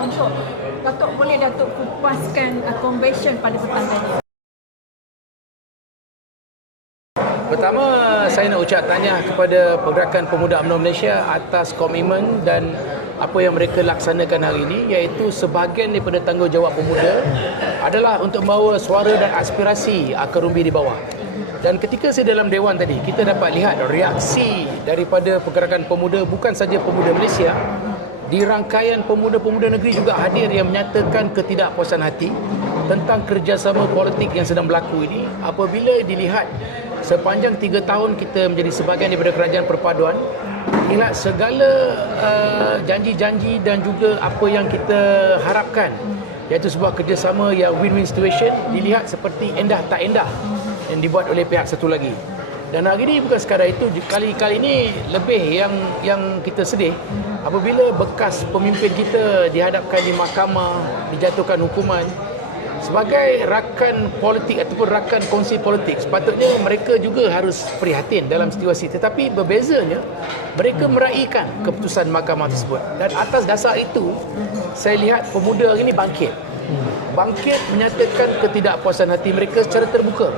untuk Datuk boleh Datuk kupaskan uh, convention pada petang tadi. Pertama, saya nak ucap tahniah kepada Pergerakan Pemuda UMNO Malaysia atas komitmen dan apa yang mereka laksanakan hari ini iaitu sebahagian daripada tanggungjawab pemuda adalah untuk membawa suara dan aspirasi akar umbi di bawah. Dan ketika saya dalam dewan tadi, kita dapat lihat reaksi daripada Pergerakan Pemuda bukan saja pemuda Malaysia, di rangkaian pemuda-pemuda negeri juga hadir yang menyatakan ketidakpuasan hati tentang kerjasama politik yang sedang berlaku ini. Apabila dilihat sepanjang tiga tahun kita menjadi sebahagian daripada kerajaan perpaduan lihat segala uh, janji-janji dan juga apa yang kita harapkan iaitu sebuah kerjasama yang win-win situation dilihat seperti endah tak endah yang dibuat oleh pihak satu lagi. Dan hari ini bukan sekadar itu kali-kali ini lebih yang yang kita sedih apabila bekas pemimpin kita dihadapkan di mahkamah dijatuhkan hukuman sebagai rakan politik ataupun rakan kongsi politik sepatutnya mereka juga harus prihatin dalam situasi. Tetapi berbezanya mereka meraihkan keputusan mahkamah tersebut. Dan atas dasar itu saya lihat pemuda ini bangkit. Bangkit menyatakan ketidakpuasan hati mereka secara terbuka.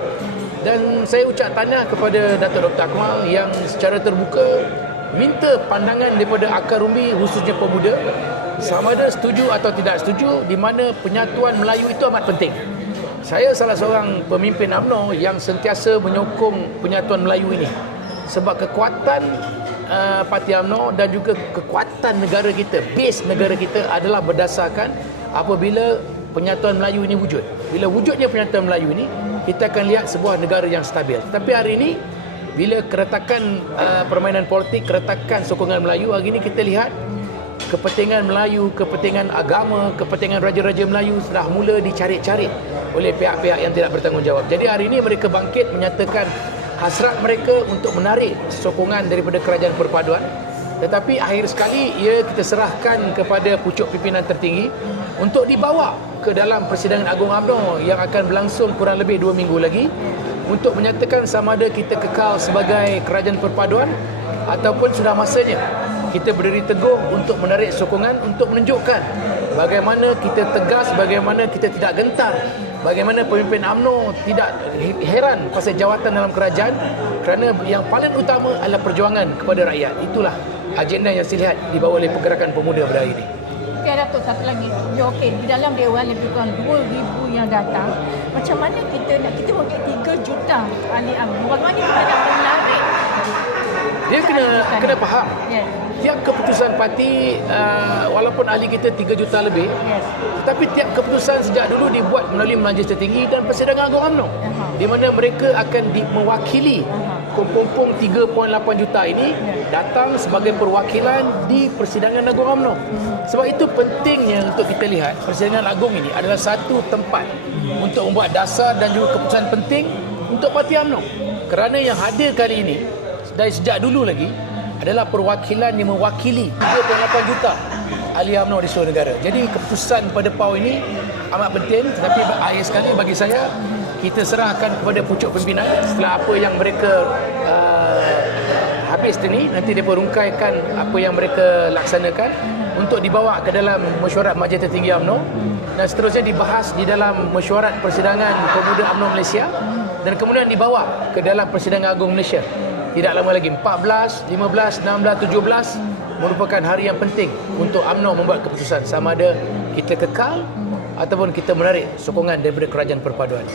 Dan saya ucap tahniah kepada Datuk Dr. Akmal yang secara terbuka minta pandangan daripada akar umbi khususnya pemuda sama ada setuju atau tidak setuju di mana penyatuan Melayu itu amat penting. Saya salah seorang pemimpin UMNO yang sentiasa menyokong penyatuan Melayu ini. Sebab kekuatan uh, Parti UMNO dan juga kekuatan negara kita, base negara kita adalah berdasarkan apabila penyatuan Melayu ini wujud. Bila wujudnya penyatuan Melayu ini, kita akan lihat sebuah negara yang stabil. Tapi hari ini bila keretakan uh, permainan politik, keretakan sokongan Melayu, hari ini kita lihat kepentingan Melayu, kepentingan agama, kepentingan raja-raja Melayu sudah mula dicari-cari oleh pihak-pihak yang tidak bertanggungjawab. Jadi hari ini mereka bangkit menyatakan hasrat mereka untuk menarik sokongan daripada kerajaan perpaduan tetapi akhir sekali ia kita serahkan kepada pucuk pimpinan tertinggi untuk dibawa ke dalam persidangan agung UMNO yang akan berlangsung kurang lebih dua minggu lagi untuk menyatakan sama ada kita kekal sebagai kerajaan perpaduan ataupun sudah masanya kita berdiri teguh untuk menarik sokongan untuk menunjukkan bagaimana kita tegas, bagaimana kita tidak gentar, bagaimana pemimpin AMNO tidak heran pasal jawatan dalam kerajaan kerana yang paling utama adalah perjuangan kepada rakyat. Itulah agenda yang saya lihat dibawa oleh pergerakan pemuda pada hari ini. Okey Datuk satu lagi. Ya okey di dalam dewan lebih kurang 2000 yang datang. Macam mana kita nak kita mungkin 3 ahli UMNO. Bagaimana kita nak menarik Dia kena kena faham. Yes. Tiap keputusan parti uh, walaupun ahli kita 3 juta lebih Yes. tetapi tiap keputusan sejak dulu dibuat melalui majlis tertinggi dan persidangan agung UMNO Aha. di mana mereka akan di, mewakili Aha. kumpul 3.8 juta ini datang sebagai perwakilan di persidangan agung UMNO sebab itu pentingnya untuk kita lihat persidangan agung ini adalah satu tempat untuk membuat dasar dan juga keputusan penting untuk parti UMNO kerana yang hadir kali ini dari sejak dulu lagi adalah perwakilan yang mewakili 3.8 juta ahli UMNO di seluruh negara. Jadi keputusan pada PAU ini amat penting tetapi akhir sekali bagi saya kita serahkan kepada pucuk pimpinan setelah apa yang mereka uh, habis ni nanti mereka rungkaikan apa yang mereka laksanakan untuk dibawa ke dalam mesyuarat Majlis Tertinggi UMNO dan seterusnya dibahas di dalam mesyuarat persidangan Pemuda UMNO Malaysia dan kemudian dibawa ke dalam Persidangan Agung Malaysia. Tidak lama lagi 14, 15, 16, 17 merupakan hari yang penting untuk UMNO membuat keputusan sama ada kita kekal ataupun kita menarik sokongan daripada kerajaan perpaduan.